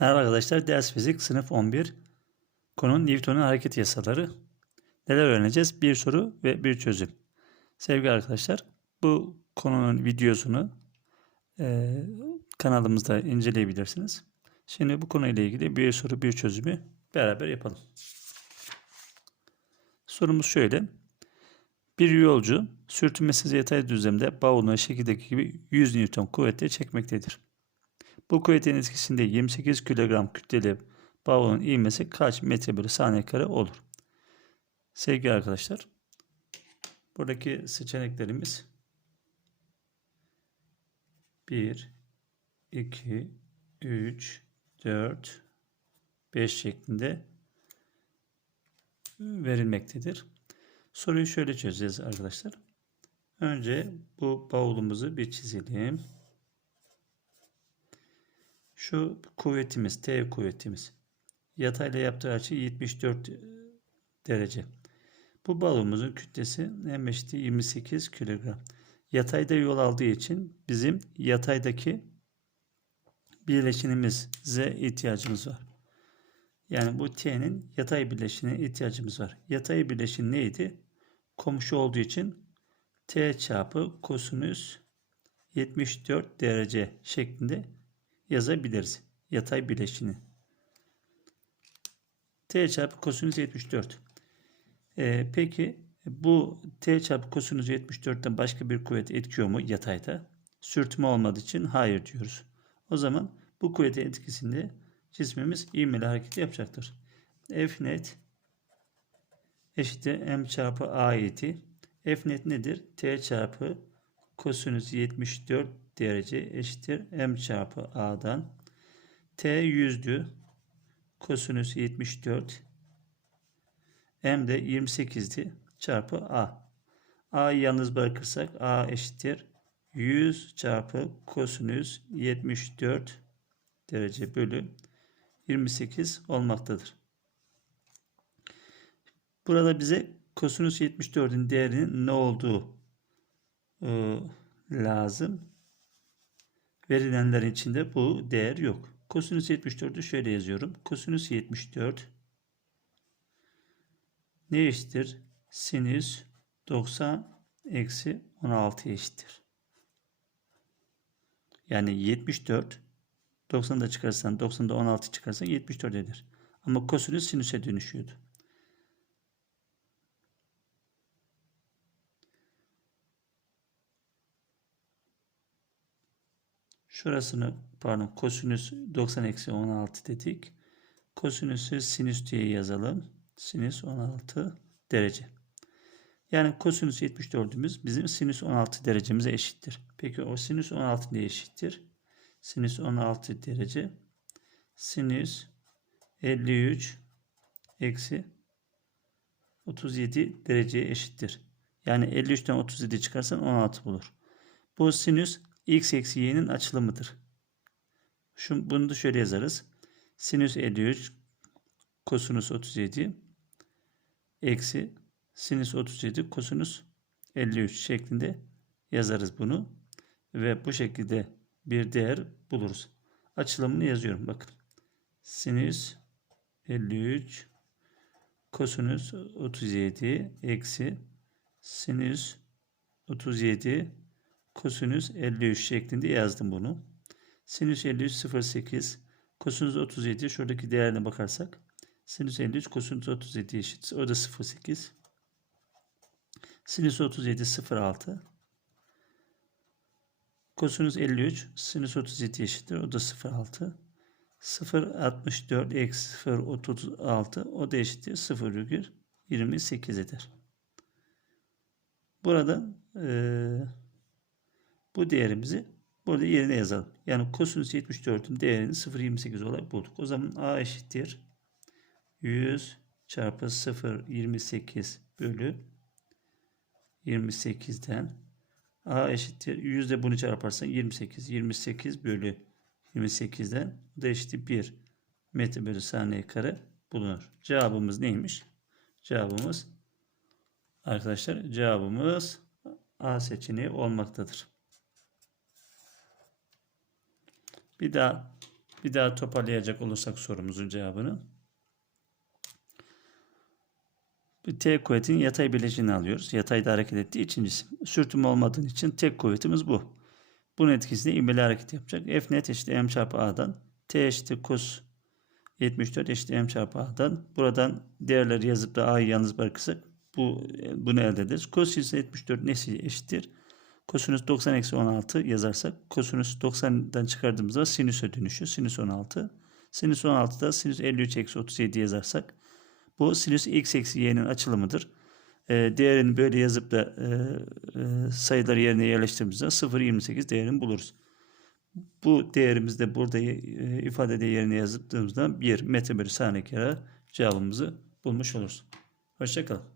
Merhaba arkadaşlar, ders fizik sınıf 11. Konu Newton'un hareket yasaları. Neler öğreneceğiz? Bir soru ve bir çözüm. Sevgili arkadaşlar, bu konunun videosunu e, kanalımızda inceleyebilirsiniz. Şimdi bu konuyla ilgili bir soru, bir çözümü beraber yapalım. Sorumuz şöyle. Bir yolcu sürtünmesiz yatay düzlemde bavulunu şekildeki gibi 100 Newton kuvvetle çekmektedir. Bu kuvvetin etkisinde 28 kilogram kütleli bavulun ivmesi kaç metre bölü saniye kare olur? Sevgili arkadaşlar, buradaki seçeneklerimiz 1, 2, 3, 4, 5 şeklinde verilmektedir. Soruyu şöyle çözeceğiz arkadaşlar. Önce bu bavulumuzu bir çizelim. Şu kuvvetimiz, T kuvvetimiz. Yatayla yaptığı açı 74 derece. Bu balonumuzun kütlesi m eşittir 28 kilogram. Yatayda yol aldığı için bizim yataydaki birleşinimize ihtiyacımız var. Yani bu T'nin yatay birleşine ihtiyacımız var. Yatay birleşin neydi? Komşu olduğu için T çarpı kosinüs 74 derece şeklinde yazabiliriz. Yatay bileşini. T çarpı kosinüs 74. Ee, peki bu T çarpı kosinüs 74'ten başka bir kuvvet etkiyor mu yatayda? Sürtünme olmadığı için hayır diyoruz. O zaman bu kuvvetin etkisinde cismimiz ivmeli hareket yapacaktır. F net eşittir m çarpı a iti. F net nedir? T çarpı kosinüs 74 derece eşittir m çarpı a'dan. T yüzdü. Kosinüs 74. M de 28'di. Çarpı a. A'yı yalnız bırakırsak a eşittir 100 çarpı kosinüs 74 derece bölü 28 olmaktadır. Burada bize kosinüs 74'ün değerinin ne olduğu e, lazım. Verilenlerin içinde bu değer yok. Kosinüs 74'ü şöyle yazıyorum. Kosinüs 74 ne eşittir? Sinüs 90 eksi 16 eşittir. Yani 74 90'da çıkarsan 90'da 16 çıkarsan 74 eder. Ama kosinüs sinüse dönüşüyordu. Şurasını pardon kosinüs 90 eksi 16 dedik. Kosinüsü sinüs diye yazalım. Sinüs 16 derece. Yani kosinüs 74'ümüz bizim sinüs 16 derecemize eşittir. Peki o sinüs 16 neye eşittir? Sinüs 16 derece. Sinüs 53 eksi 37 dereceye eşittir. Yani 53'ten 37 çıkarsan 16 bulur. Bu sinüs x eksi y'nin açılımıdır. Şu, bunu da şöyle yazarız. Sinüs 53 kosinüs 37 eksi sinüs 37 kosinüs 53 şeklinde yazarız bunu. Ve bu şekilde bir değer buluruz. Açılımını yazıyorum bakın. Sinüs 53 kosinüs 37 eksi sinüs 37 kosinüs 53 şeklinde yazdım bunu. Sinüs 53 0.8 kosinüs 37 şuradaki değerine bakarsak sinüs 53 kosinüs 37 eşit. O da 0.8. Sinüs 37 0.6 kosinüs 53 sinüs 37 eşittir. O da 0.6 0.64 eksi 0.36 o da eşittir 0,28 eder. Burada eee bu değerimizi burada yerine yazalım. Yani kosinüs 74'ün değerini 0.28 olarak bulduk. O zaman A eşittir 100 çarpı 0.28 bölü 28'den A eşittir 100 de bunu çarparsan 28. 28 bölü 28'den bu da eşittir 1 metre bölü saniye kare bulunur. Cevabımız neymiş? Cevabımız arkadaşlar cevabımız A seçeneği olmaktadır. Bir daha Bir daha toparlayacak olursak sorumuzun cevabını. T kuvvetin yatay bileşini alıyoruz. Yatayda hareket ettiği için cisim. Sürtünme olmadığı için tek kuvvetimiz bu. Bunun etkisiyle ivmeli hareket yapacak. F net eşittir m çarpı a'dan. T eşittir cos 74 eşittir m çarpı a'dan. Buradan değerleri yazıp da a'yı yalnız bırakırsak bu, bunu elde ederiz. Kosinüs 74 nesi eşittir? Kosinüs 90 eksi 16 yazarsak kosinüs 90'dan çıkardığımızda sinüse dönüşüyor. Sinüs 16. Sinüs 16'da sinüs 53 eksi 37 yazarsak bu sinüs x eksi y'nin açılımıdır. E, değerini böyle yazıp da e, e, sayıları yerine yerleştirdiğimizde 0.28 değerini buluruz. Bu değerimizi de burada e, ifadede yerine yazdığımızda 1 metre bölü saniye kare cevabımızı bulmuş oluruz. Hoşçakalın.